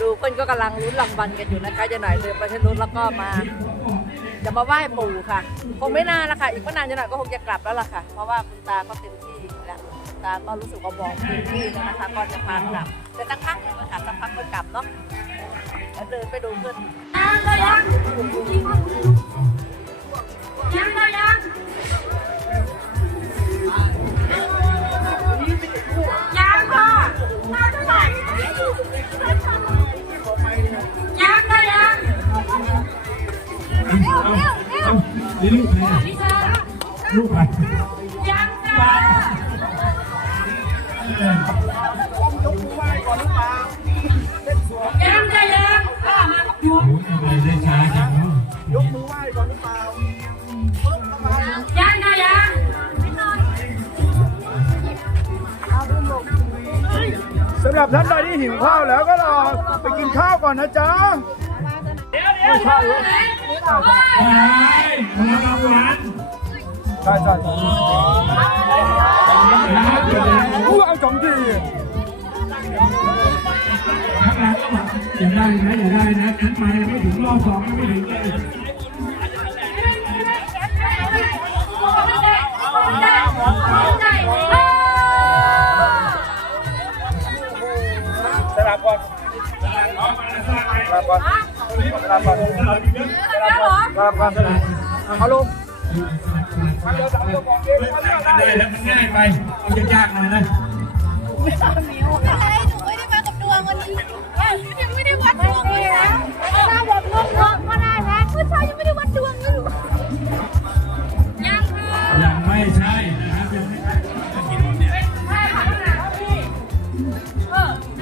ดูเพื่อนก็กำลังลุ้นรางวัลกันอยู่นะคะจะหน่อยเดินไปที่รถแล้วก็มา จะมาไหว้ปู่ค่ะ คงไม่นานละค่ะ อีกไม่นานจะหน่อยก็คงจะกลับแล้วล่ะค่ะ เพราะว่าคุณตาก็เต็มที่แล้วคุณตาก็รู้สึกว่าบอกเต็มที่แล้วนะคะก็จะพากลับแต่สักพักหนึงค่ะสักพักก็กลับเนาะแล้วเดินไปดูเพื่อนยังก็ยังยังก็ยังยังค่ะมาเท่าไหร่ นี่ลูกใครพี่เธอลูกใครยังจ้ายังก็ยังข้ามากับหยวงโอ้ยทำไมได้ช้าจังเนายังก็ยังสำหรับท่านใดที่หิวข้าวแล้วก็รอไปกินข้าวก่อนนะจ๊ะไปคนละรา งวัลใช่ใช่ครับเดี๋ยวนะอู้เอาสองทีข้างหลังก็บอกอย่าได้นะอย่าได้นะฉันมายังไม่ถึงรอบสองยังไม่ถึงเลยสลับก่อน สลับก่อนสลับก่อนสลับก่อนเอาลงทำเดียวสามเดียวก่อนเองทำเดียวได้ได้แล้วมันง่ายไปเอายากๆหน่อยนะไม่ได้มากับดวงวันนี้ยังไม่ได้วัดดวงเลยนะถ้าแบบงงๆก็ได้นะเมื่อเช้ายังไม่ได้วัดดวงเลยยังค่ะยังไม่ใช่นะครับยังไม่ใช่ไม่ใช่อ่าอ่ายัง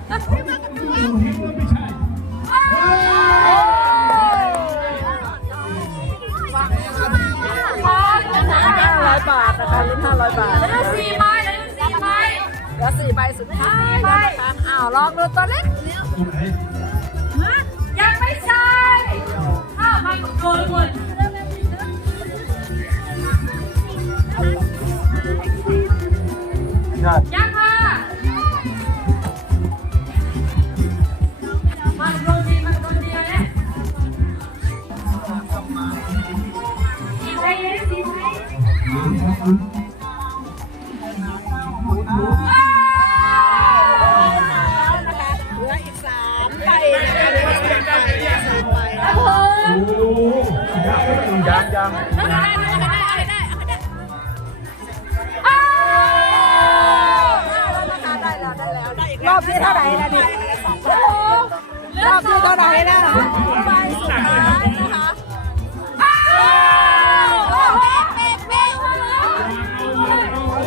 สี่ใบสุดท้ายแล้วนะคะอ้าวลองดูตัวเล็กยังไม่ใช่ข้ามากับโดนหมดยังค่ะมากับโดนดีมากับโดนดีเลยสี่ใบเองสี่ใบ รอบที่เท่าไหร่นะดิรอบที่เท่าไหร่นะใบสุดท้ายนะคะอ้าวโอ้โหเป๊ะเป๊ะเห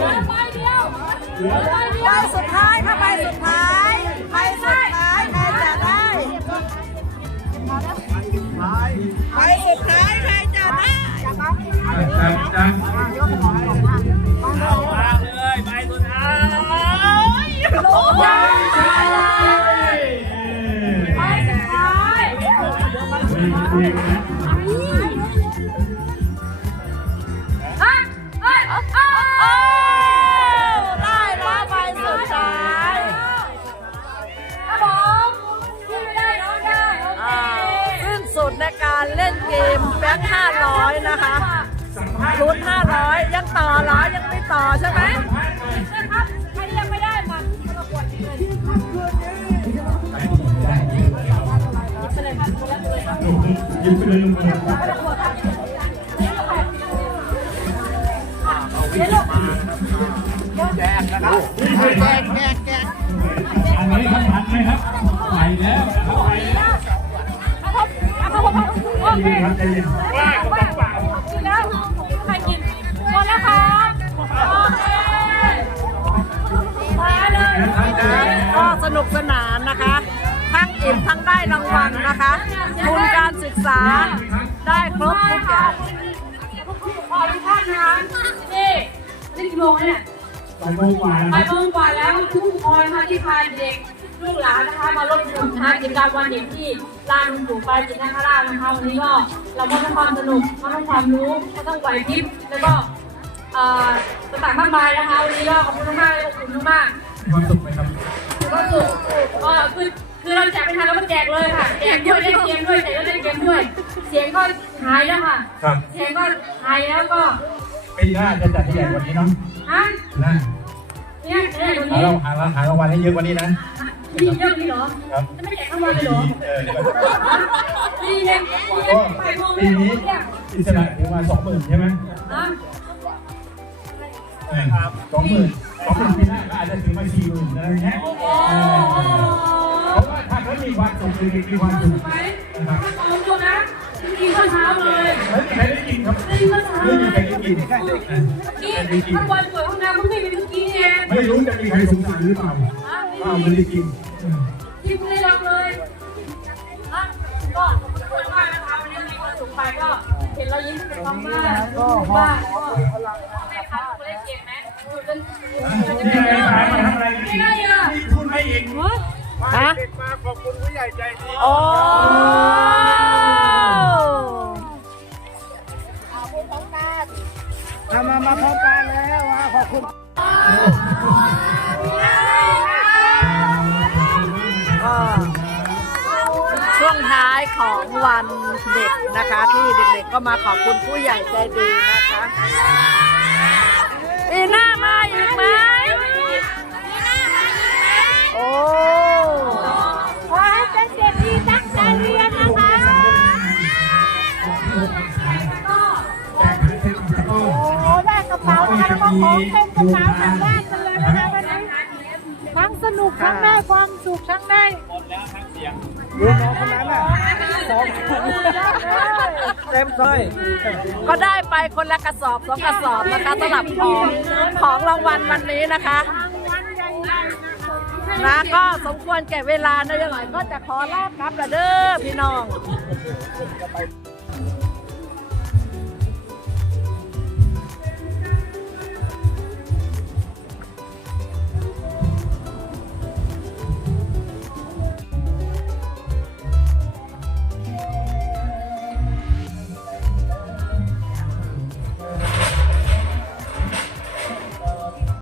ลือใบเดียวเหลือใบเดีใบยวสุดท้ายค่ะใบสุดท้ายใบสุดท้ายใครจะได้ใบสุดท้ายใครจะได้ เฮ้อ้าวได้แล้วใบสุดท้ายครับผมที่ไม่ได้น้องได้ขึ้นสุดในการเล่นเกมแบงค์500 นะคะลุ้น500 ยังต่อเหรอยังไม่ต่อใช่ไหม ยิงไปเลยลุงพลอันนี้ครับทันไหมครับไปแล้วครับไปแล้วโอเคครับใจเย็นว่าว่ากินแล้วใครกินหมดแล้วครับโอเคมาเลยก็สนุกสนาน รางวัลนะคะทุนการศึกษาได้ครบทุกอย่างขอบคุณท่านนะคะนี่นี่กี่โมงเนี่ยบ่ายโมงกว่าแล้วคบ่ารัยบโมงกว่าแล้วทุกคนนะคะที่พาเด็กลูกหลานนะคะมาร่วมชมนะคะกิจกรรมวันเด็กที่ลานหลวงปู่ปาจิตนาคราชนะคะวันนี้ก็เราก็ทั้งความสนุกทั้องความรู้ทั้องไหวพริบแล้วก็ต่างๆมากมายนะคะวันนี้ก็ขอบคุณมากขอบคุณมากความสุขไหมครับก็คือเออคือ คือเราแจกไม่ทันแล้วก็แจกเลยค่ะ แจกด้วยเล่นเกมด้วยแจกด้วยเล่นเกมด้วย เสียงก็หายแล้วค่ะ ครับเสียงก็หายแล้วก็ปีหน้าจะจัดที่ใหญ่กว่านี้เนาะฮะนะเนี่ยเนี่ยตรงหานี้เราหาหารางวัลให้เยอะกว่านี้นะมีเยอะนี่เหรอครับจะไม่แจกทั้งวันเลยเหรอเออมีเงินมีเงิก็นไปโมงปีไม่นี้รู้เนี่ยอิสระถือมาสองหมื่นใช่ไหมฮะ สองหมื่นสองหมื่นปีหน้าก็อาจจะถึงมา มีความสุขคือมีความสุขไหมนะครับเอาตัวนะกินข้าวเช้าเลยไม่มีใครได้กินครับได้กินข้าวเช้าไม่เลมียใครได้กินใช่กินข้าววันเปิดห้องน้ำมันไม่มีเมื่อกี้ไงไม่รู้จะมีใครสงสารหรือเปล่าว่าไม่ได้กินอืมที่ไม่ได้เลยอะก็ขอบคุณมากนะคะวันนี้มีความสุขไปก็เห็นเรายิ้มเป็นความบ้าก็บ้าก็แม่ค้าคนเล่นเกมไหมอยู่จนจนจะนี่เป็นเยอะขายมไรไม่ได้อะมีทุนให้อีก ฮะ เด็กมาขอบคุณผู้ใหญ่ใจดีโอ้มามามาพร้อมกันแล้วมาขอบคุณก็ช่วงท้ายของวันเด็กนะคะ ที่เด็กๆก็มาขอบคุณผู้ใหญ่ใจดีนะคะปีหน้ามาอีกไหม ทั้งได้ความสุขทั้งได้ดูน้องคนนั้นน่ะสองคนเต็มเลยก็ได้ไปคนละกระสอบสองกระสอบนะคะสำหรับของของรางวัลวันนี้นะคะนะก็สมควรแก่เวลานะยังไงก็จะขอลากลับละเด้อพี่น้อง